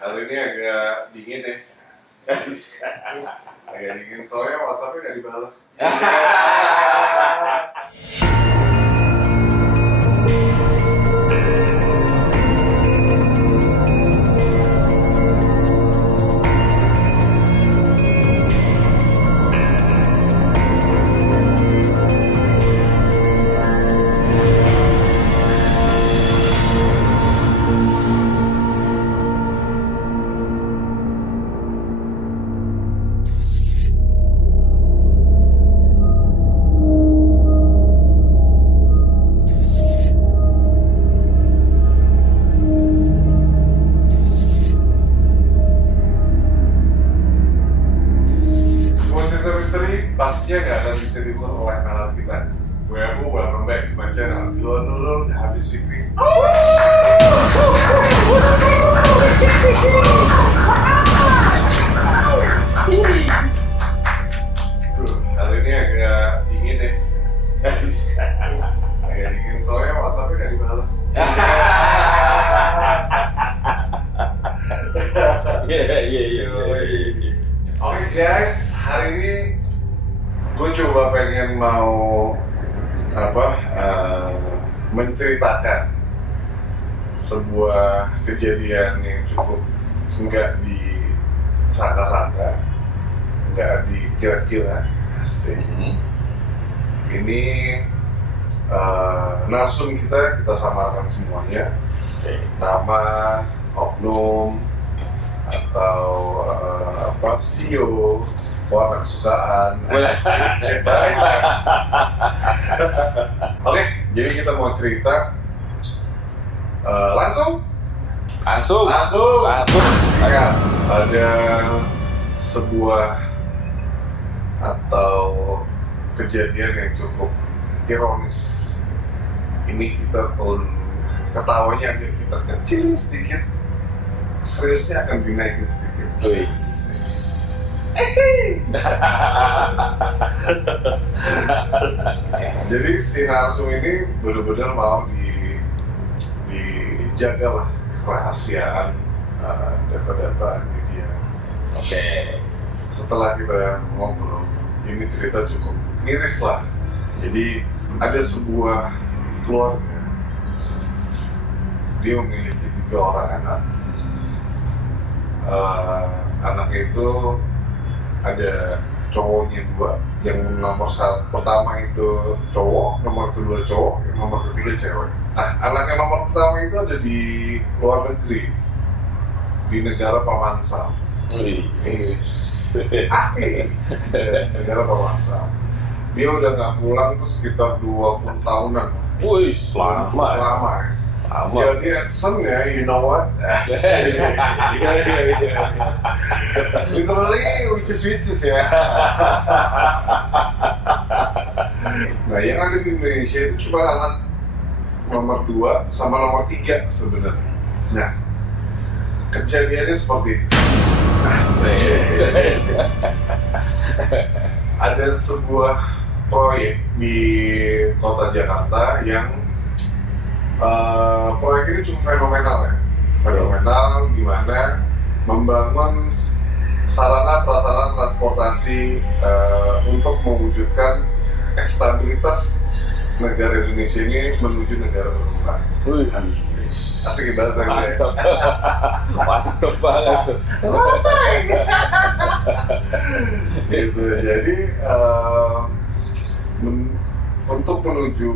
Hari ini agak dingin ya. Agak dingin, soalnya WhatsApp-nya nggak dibales. Pastinya nggak akan bisa diukur oleh kanal kita. Weabu, welcome back to my channel. Luar Nurul, Habis Fikri. Hari ini agak dingin ya. Agak dingin, soalnya WhatsApp-nya nggak dibales. Oke guys, hari ini gue coba pengen mau menceritakan sebuah kejadian yang cukup nggak disangka-sangka, nggak dikira-kira. Asik. Ini narsum kita samakan semuanya, nama, oknum, atau CEO, warna kesukaan. Oke, jadi kita mau cerita langsung. Ya, ada sebuah atau kejadian yang cukup ironis. Ini kita ketawanya agak kita kecilin sedikit, seriusnya akan dinaikin sedikit. Jadi si narsum ini benar-benar mau dijaga lah kerahasiaan data-data dia. Oke. Setelah kita ngobrol, ini cerita cukup miris lah. Jadi ada sebuah keluarga, dia memiliki 3 orang anak. Anaknya itu ada cowoknya 2, yang nomor pertama itu cowok, nomor kedua cowok, yang nomor ketiga cewek. Nah, anak yang nomor pertama itu ada di luar negeri, di negara Paman Sam. Negara Paman Sam. Dia udah nggak pulang tuh sekitar 20 tahunan. Wih, lama ya. Jadi action ya, you know what? Literally witches ya. Nah, yang ada di Indonesia itu cuma anak nomor 2 sama nomor 3 sebenarnya. Nah, kejadiannya seperti ini. Ada sebuah proyek di kota Jakarta yang proyek ini cukup fenomenal ya. Fenomenal gimana membangun sarana prasarana transportasi untuk mewujudkan stabilitas negara Indonesia ini menuju negara berkembang. Asik bahasa gue. Mantap banget. Santai. Gitu. Jadi untuk menuju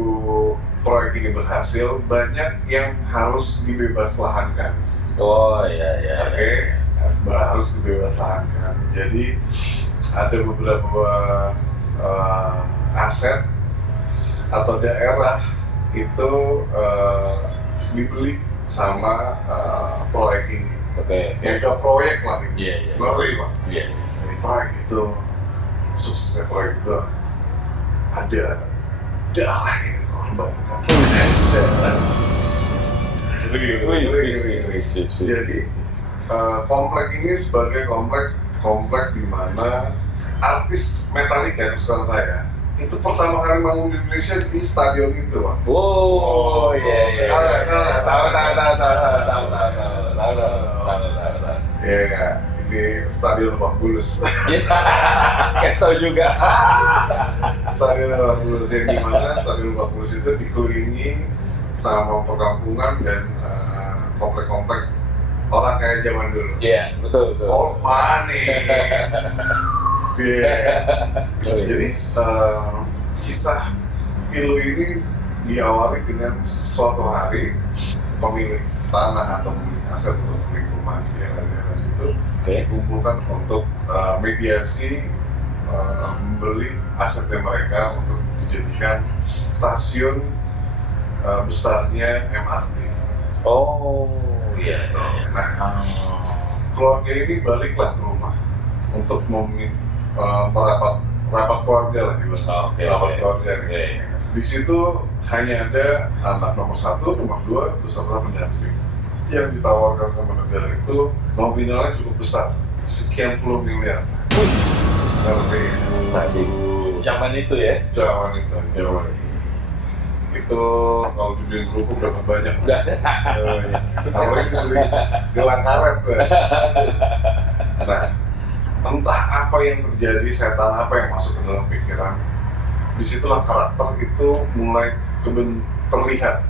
proyek ini berhasil, banyak yang harus dibebas lahankan. Oh iya. Oke, harus dibebas lahankan. Jadi ada beberapa aset atau daerah itu dibeli sama proyek ini. Oke. Mega proyek lah ini. Iya. Ngeri Pak. Iya. Dari proyek itu, suksesnya proyek itu ada darah yang dikorbankan. Jadi komplek ini sebagai komplek di mana artis Metallica kesukaan saya itu pertama kali bangun di Indonesia di stadion itu, Pak. Wow, iya. Tahu. Ya, ini Stadion Lebak Bulus. Kasih tahu juga. Stadion Lebak Bulus yang dimana Stadion Lebak Bulus itu dikelilingi sama perkampungan dan komplek-komplek orang kayak zaman dulu. Iya, betul. Old money. Jadi kisah pilu ini diawali dengan suatu hari pemilik tanah atau pemilik aset atau pemilik rumah di daerah situ dikumpulkan untuk mediasi membeli asetnya mereka untuk dijadikan stasiun besarnya MRT. Oh, iya. Nah, keluarga ini baliklah ke rumah untuk rapat keluarga lah di rapat keluarga nih. Di situ hanya ada anak nomor 1, nomor 2 beserta pendamping. Yang ditawarkan sama negara itu nominalnya cukup besar, sekian puluh miliar. Zaman itu ya? Zaman itu. Itu kalau dibeliin kerupuk dapat banyak. Kalau ini beli gelang karet. Nah, entah apa yang terjadi, setan apa yang masuk ke dalam pikiran. Disitulah karakter itu mulai terlihat.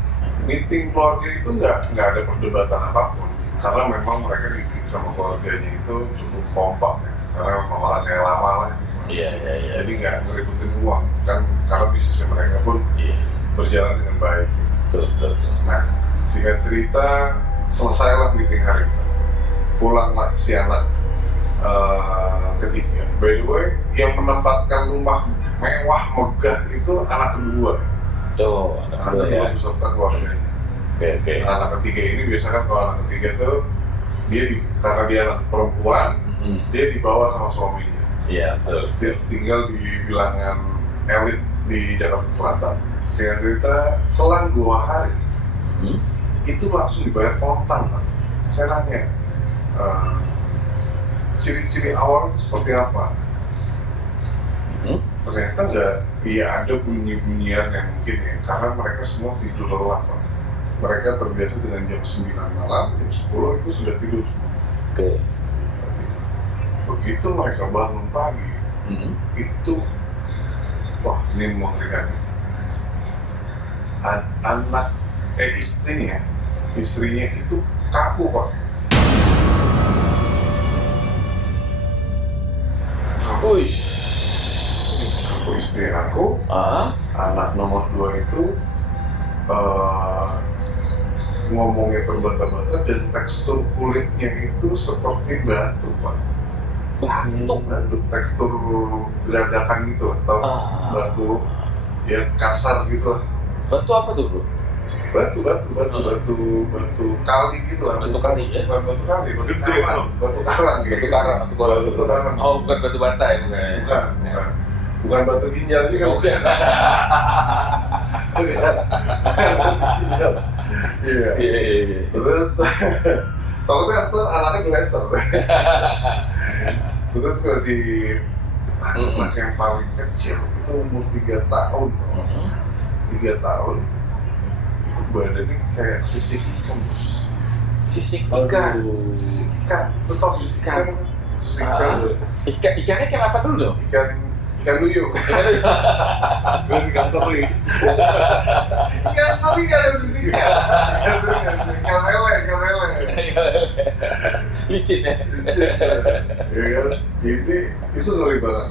Meeting keluarga itu nggak ada perdebatan apapun, karena memang mereka dididik sama keluarganya itu cukup kompak ya, karena memang orang kayak lama lah. Iya. Jadi nggak ngeributin uang, kan karena bisnisnya mereka pun berjalan dengan baik. Betul. Nah, singkat cerita, selesailah meeting hari itu. Pulanglah si anak ketiga. By the way, yang menempatkan rumah mewah megah itu anak kedua. Anak kedua beserta keluarganya. Oke. Anak ketiga ini biasa kan kalau anak ketiga tuh karena dia anak perempuan, dia dibawa sama suaminya. Iya, betul. Dia tinggal di bilangan elit di Jakarta Selatan. Singkat cerita, selang 2 hari itu langsung dibayar kontan, Pak. Saya nanya, ciri-ciri awalnya seperti apa? Ternyata nggak, ada bunyi-bunyian yang mungkin ya, karena mereka semua tidur lelap, Pak. Mereka terbiasa dengan jam 9 malam, jam 10 itu sudah tidur semua. Oke. Begitu mereka bangun pagi, itu, wah ini mengerikan. Istrinya itu kaku, Pak. Istri aku, anak nomor 2 itu ngomongnya terbata-bata dan tekstur kulitnya itu seperti batu, Pak. Batu, tekstur geradakan gitu lah, atau batu ya kasar gitu lah. Batu apa tuh, Bro? Batu kali gitu lah. Batu kali ya? Bukan batu kali, batu karang. Batu karang. Oh, bukan batu bata ya? Bukan batu ginjal juga. Bukan batu ginjal. Iya. Terus takutnya anaknya geleser. Terus ke si anak yang paling kecil itu umur 3 tahun. 3 tahun itu badannya kayak sisik ikan. Sisik ikan. Betul, sisik ikan. Ikannya kenapa dulu dong? Ikan duyung. Ikan teri. Ikan teri kan ada sisiknya. Ikan lele. Licin ya? Ya kan? Ini itu ngeri banget.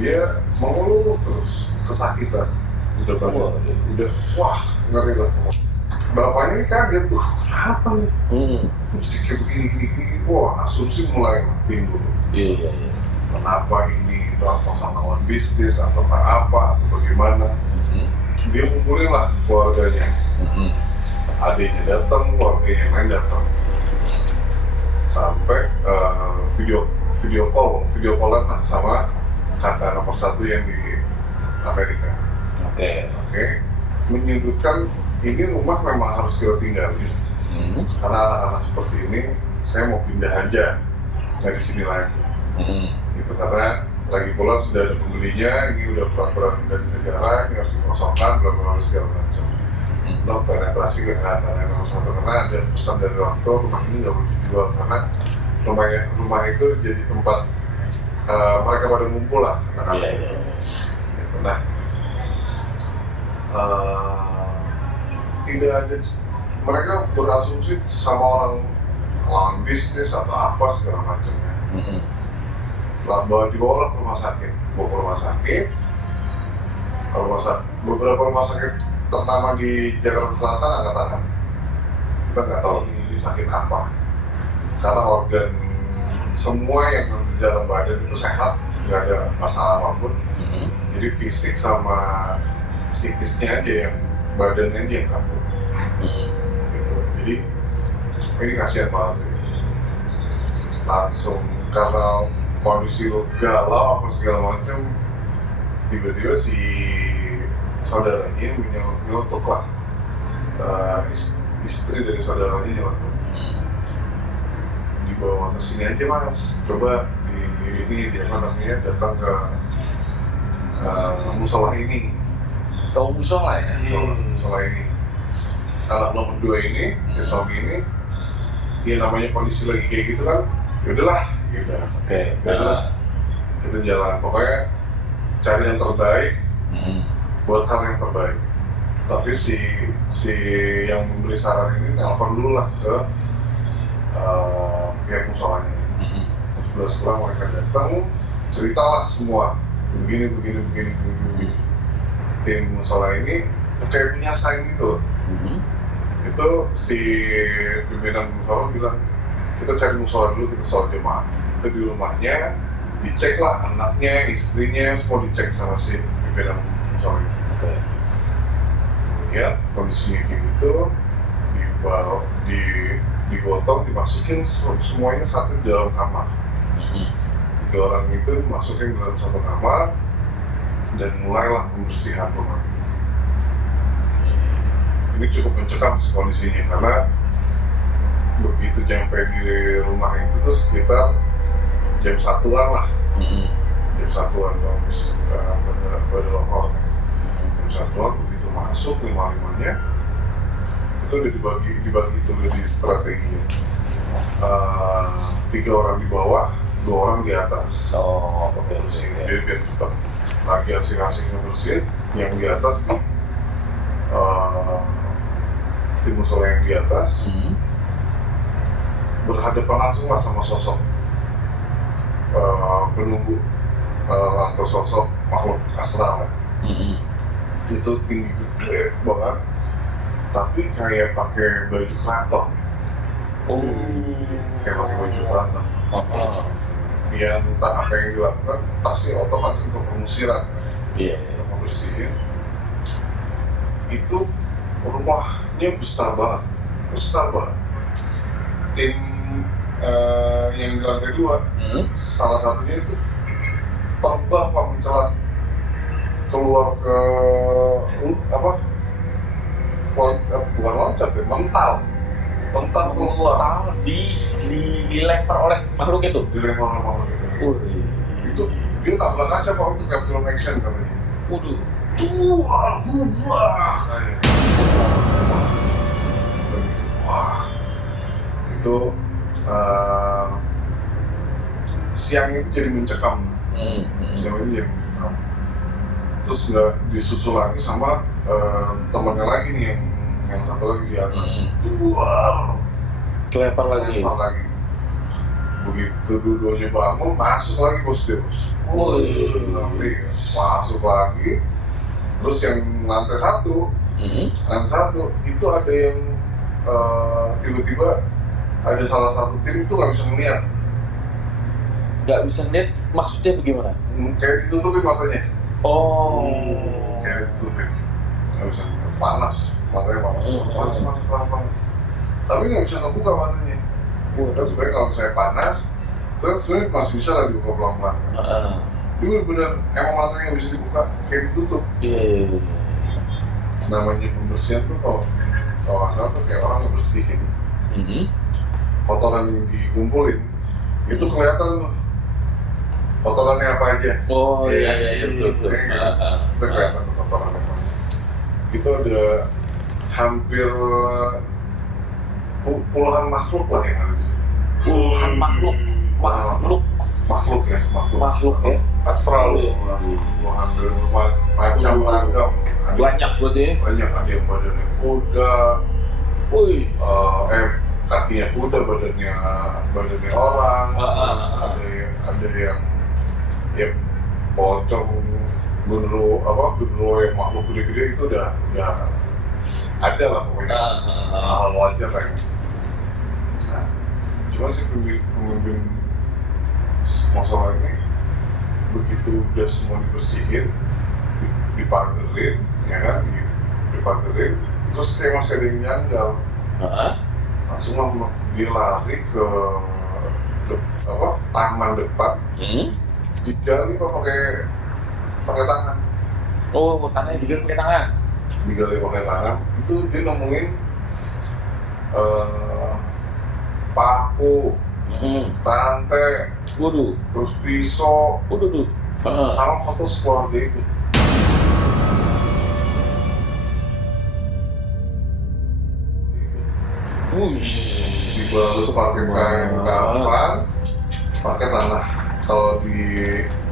Dia mengeluh terus, kesakitan. Udah wah ngeri banget. Bapaknya ini kaget tuh, kenapa nih? Mesti kayak begini. Wah, asumsi mulai timbul. Iya. Kenapa ini? Itu apakah lawan bisnis atau apa atau bagaimana? Dia kumpulin lah keluarganya. Adiknya datang, keluarganya yang lain datang. Sampai video callan lah sama kakak nomor 1 yang di Amerika. Oke. Menyudutkan ini rumah memang harus kita tinggalin. Karena anak-anak seperti ini, saya mau pindah aja, nggak di sini lagi. Gitu, karena lagi pula sudah ada pembelinya, ini udah peraturan dari negara, ini harus dikosongkan, bla segala macam. Penetrasi ke kakak nomor 1 karena ada pesan dari orang tua, rumah ini nggak boleh dijual karena rumah itu jadi tempat mereka pada ngumpul lah anak-anak. Iya. Nah, tidak ada, mereka berasumsi sama orang lawan bisnis atau apa segala macamnya. Dibawa ke rumah sakit, beberapa rumah sakit ternama di Jakarta Selatan angkat tangan. Kita nggak tahu ini sakit apa, karena organ semua yang di dalam badan itu sehat, nggak ada masalah apapun. Jadi fisik sama psikisnya aja yang badannya aja yang kabur. Gitu. Jadi ini kasihan banget sih. Langsung karena kondisi galau apa segala macam, tiba-tiba si saudaranya nyelotok lah, istri dari saudaranya nyelotok. Dibawa ke sini aja mas, coba ini dia apa namanya, datang ke musola ini. Kau musola ya? Musola ini. Anak nomor 2 ini, suami ini, ya namanya kondisi lagi kayak gitu kan, yaudahlah gitu. Oke. Kita jalan, pokoknya cari yang terbaik, buat hal yang terbaik. Tapi si yang memberi saran ini nelfon dulu lah ke pihak musolanya. Setelah mereka datang, ceritalah semua begini. Tim musola ini kayak punya sign gitu. Itu si pimpinan musola bilang, kita cari musola dulu, kita sholat jemaah. Itu di rumahnya, dicek lah anaknya, istrinya, semua dicek sama si pimpinan musola itu. Oke. Ya, kondisinya kayak gitu, digotong, dimasukin semuanya satu di dalam kamar. 3 orang itu dimasukin dalam satu kamar dan mulailah pembersihan rumah. Ini cukup mencekam sih kondisinya, karena begitu nyampe di rumah itu tuh sekitar jam 1-an lah. Jam 1-an bagus, pada lohor. Jam 1-an begitu masuk 5-5-nya itu udah dibagi tuh di strategi. 3 orang di bawah, 2 orang di atas. Oh, oke. Jadi biar cepat. Lagi asing-asing ngebersihin, yang di atas nih, tim musola yang di atas berhadapan langsung lah sama sosok penunggu atau sosok makhluk astral lah. Itu tinggi gede banget, tapi kayak pakai baju keraton. Kayak pakai baju keraton. Ya entah apa yang dilakukan, pasti otomatis untuk pengusiran. Untuk membersihin. Itu rumahnya besar banget. Tim yang di lantai 2, salah satunya itu terbang pak, mencelat keluar ke bukan loncat ya, mental keluar, dilempar oleh makhluk itu. Itu dia tabrak kaca pak, itu kayak film action katanya. Waduh. Wah, itu siang itu jadi mencekam. Terus nggak disusul lagi sama temannya lagi nih, yang satu lagi di atas. Kelempar lagi. Begitu dua-duanya bangun, masuk lagi bos. Masuk lagi. Terus yang lantai 1 itu ada yang tiba-tiba ada salah satu tim itu nggak bisa melihat. Nggak bisa lihat, maksudnya bagaimana? Kayak ditutupin matanya. Kayak ditutupin. Nggak bisa melihat. Panas, matanya panas. Tapi nggak bisa ngebuka matanya. Terus sebenarnya kalau misalnya panas, terus sebenarnya masih bisa lah dibuka pelan-pelan. Dia benar-benar emang matanya nggak bisa dibuka, kayak ditutup. Iya. Namanya pembersihan tuh kalau nggak salah tuh kayak orang ngebersihin. Kotoran yang dikumpulin itu kelihatan tuh kotorannya apa aja. Iya, betul. Itu kelihatan tuh kotorannya apa. Itu ada hampir puluhan makhluk lah yang ada di sini. puluhan makhluk ya. Astral. Macam ragam. Banyak berarti ya. Banyak, ada yang badannya kuda, kakinya kuda, badannya orang. Terus ada yang ya pocong, genderuwo yang makhluk gede-gede itu udah ada lah pokoknya. Hal wajar lah. Nah, cuma sih pemimpin masalah ini begitu udah semua dibersihin, dipagerin, ya kan, dipagerin, terus kayak masih ada yang nyanggal, langsung dia lari ke taman depan, digali pakai tangan. Oh, tangannya digali pakai tangan. Digali pakai tangan, itu dia nemuin paku, rantai, terus pisau, sama foto keluarga itu. Dibalut pakai kain kafan, pakai tanah. Kalau di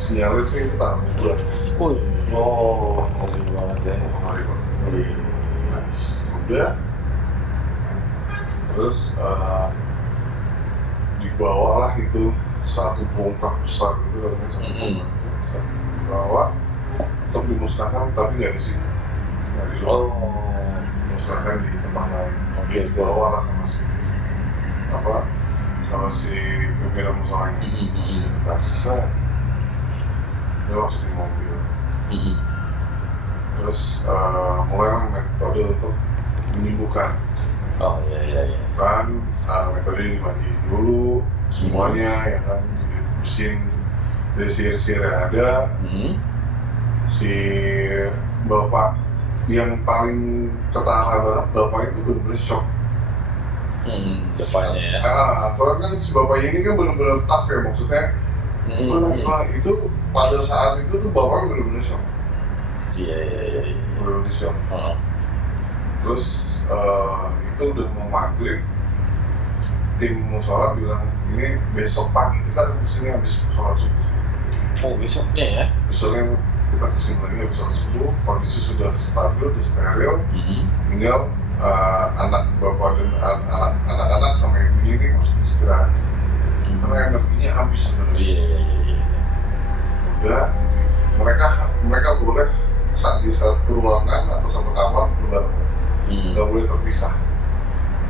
sinyalir sih itu tanah kuburan. Ngeri banget ya. Udah. Terus dibawalah itu satu bongkar besar gitu, dibawa untuk dimusnahkan, tapi nggak di sini, nggak di luar. Dimusnahkan di tempat lain. Dibawa lah sama si pimpinan musolanya. Dasar dia masuk di mobil. Terus mulai metode untuk menyembuhkan. Kan metode ini dimandiin dulu semuanya, ya kan, dibersihin dari sihir-sihir yang ada. Si bapak yang paling ketara banget, bapak itu benar-benar shock. Bapaknya ya. Aturan kan si bapaknya ini kan benar-benar tough ya, maksudnya itu pada saat itu tuh bapaknya benar-benar shock. Iya. Benar-benar shock. Terus itu udah mau maghrib, tim musola bilang ini besok pagi kita akan kesini habis sholat subuh. Besoknya ya? Besoknya kita kesini lagi habis sholat subuh, kondisi sudah stabil, udah steril, tinggal anak bapak dan anak-anak sama ibunya ini harus istirahat karena energinya habis sebenarnya. Udah, mereka boleh di satu ruangan atau satu kamar berbarengan, nggak boleh terpisah.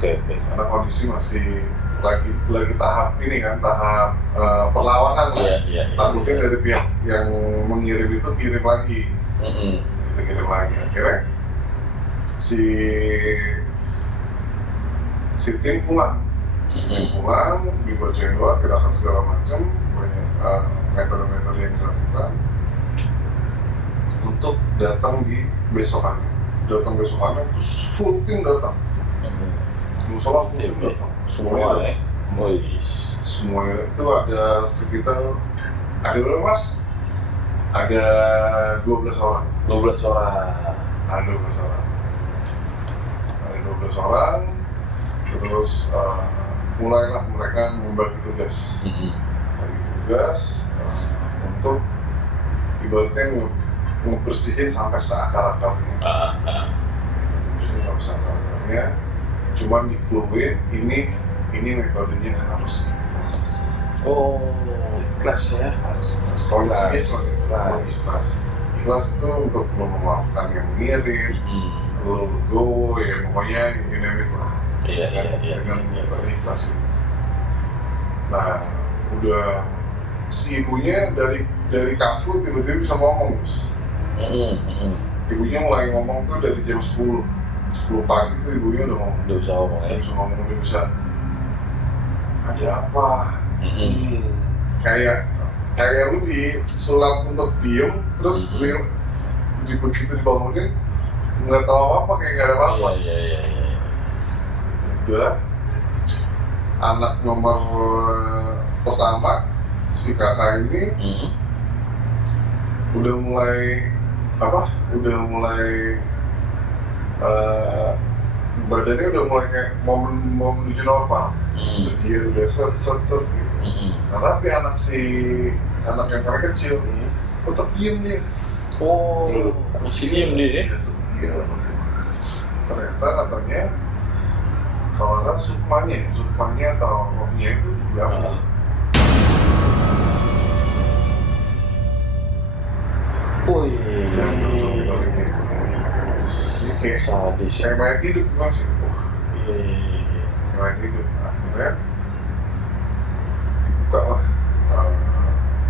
Karena kondisi masih lagi tahap ini kan, tahap perlawanan lah. Takutnya dari pihak yang mengirim itu kirim lagi, kirim lagi. Akhirnya si tim pulang, dibacain doa, tirakat segala macam, banyak metode-metode yang dilakukan untuk datang di besokannya. Terus full tim datang. Musola full tim datang. Semuanya itu ada sekitar, ada berapa mas? Ada 12 orang. Ada 12 orang. Terus mulailah mereka membagi tugas. Untuk ibaratnya ngebersihin sampai seakar-akarnya. Cuman dikeluarin ini metodenya harus ikhlas. Ikhlas ya? Harus ikhlas. Ikhlas itu untuk memaafkan yang mengirim, logo ya, pokoknya you name it lah. Dengan metode ikhlas ini. Nah, udah si ibunya dari kaku tiba-tiba bisa ngomong, Gus. Ibunya mulai ngomong tuh dari jam 10 pagi tuh ibunya udah ngomong. Udah bisa ngomong ya? Udah bisa. Ada apa? Kayak lu disulap untuk diem, terus begitu dibangunin nggak tahu apa, kayak nggak ada apa-apa. Udah, anak nomor pertama si kakak ini udah mulai badannya udah mulai kayak mau menuju normal. dia udah set gitu. Nah tapi anak yang paling kecil tetap diem dia. Oh, masih diem dia. Iya. Ternyata katanya kalau nggak sukmanya atau rohnya itu bilang oh iya. Ini kayak sadis. Kayak mayat hidup masih. Iya. Mayat hidup. Akhirnya dibuka lah.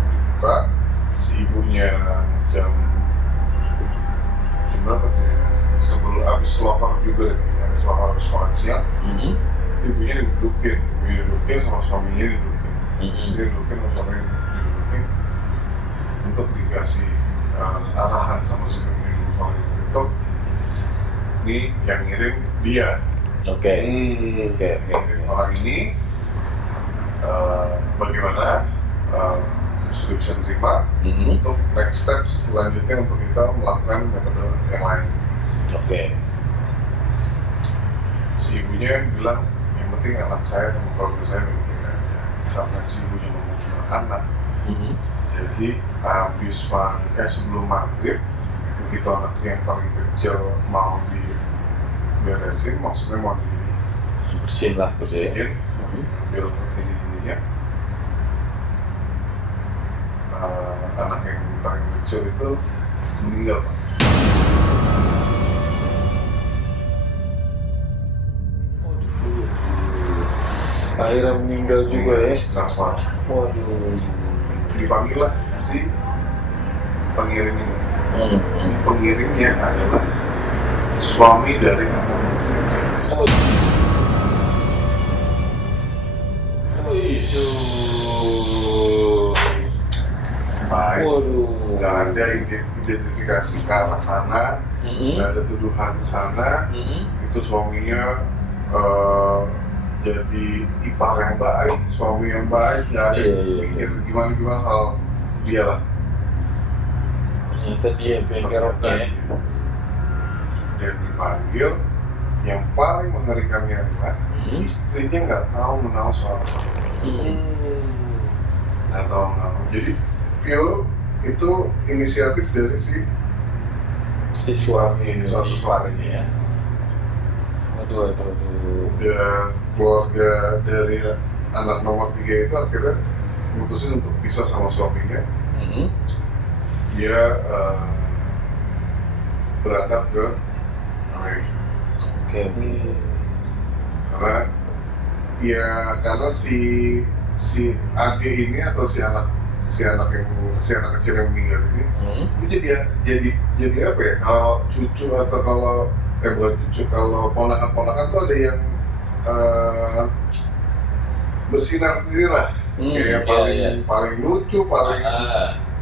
Dibuka si ibunya jam berapa tuh ya? Sebelum habis lapar juga deh, habis makan siang. Ibunya didudukin sama suaminya didudukin. Istri didudukin sama suaminya didudukin untuk dikasih arahan sama si pemimpin suami untuk ini yang ngirim dia. Oke. Orang ini bagaimana sudah bisa menerima untuk next steps selanjutnya untuk kita melakukan metode yang lain. Oke. Si ibunya bilang yang penting anak saya sama keluarga saya baik-baik aja, karena si ibunya mau cuma anak. Jadi sebelum maghrib begitu anak yang paling kecil mau diberesin, maksudnya mau bersihin, ambil ininya. Anak yang paling kecil itu meninggal, Pak. Akhirnya meninggal juga ya. Transfer. Waduh. Dipanggil lah si pengirim ini. Pengirimnya adalah suami dari anak. Baik. Waduh. Nggak ada identifikasi ke arah sana, nggak ada tuduhan ke sana. Itu suaminya jadi ipar yang baik, suami yang baik, nggak ada pikir gimana soal dia lah. Ternyata dia bengkeroknya ya. Dan dipanggil, yang paling mengerikannya adalah istrinya nggak tahu menahu soal apa. Nggak tahu menahu. Jadi pure itu inisiatif dari si suami ini ya. Waduh. Udah keluarga dari anak nomor 3 itu akhirnya memutusin untuk pisah sama suaminya. Dia berangkat ke Amerika. Oke. Karena si adik ini atau si anak kecil yang meninggal ini jadi apa ya, kalau cucu atau kalau bukan cucu, kalau ponakan tuh ada yang bersinar sendiri lah, kayak paling lucu,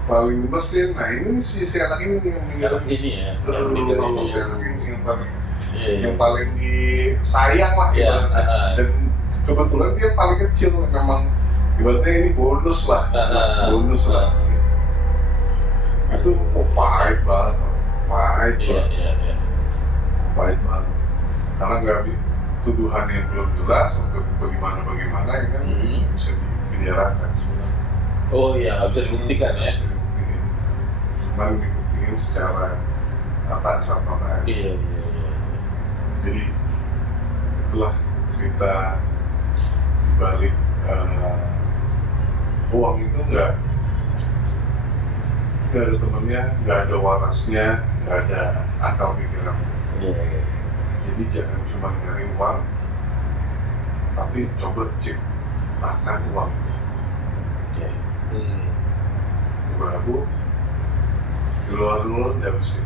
paling mesin. Nah ini si anak ini yang meninggal ini ya, si anak ini yang paling disayang lah ibaratnya. Dan kebetulan dia paling kecil, memang ibaratnya ini bonus lah. Itu pahit banget. Pahit banget. Karena nggak tuduhan yang belum jelas, bagaimana ya kan, bisa dipenjarakan sebenarnya. Oh iya, nggak bisa dibuktikan ya? Bisa dibuktiin. Cuman dibuktiin secara kasat mata. Iya. Jadi itulah cerita dibalik uang itu nggak ada temennya, nggak ada warasnya, nggak ada akal pikiran. Jadi jangan cuma nyari uang, tapi coba ciptakan uang. Baru di luar nggak bisa.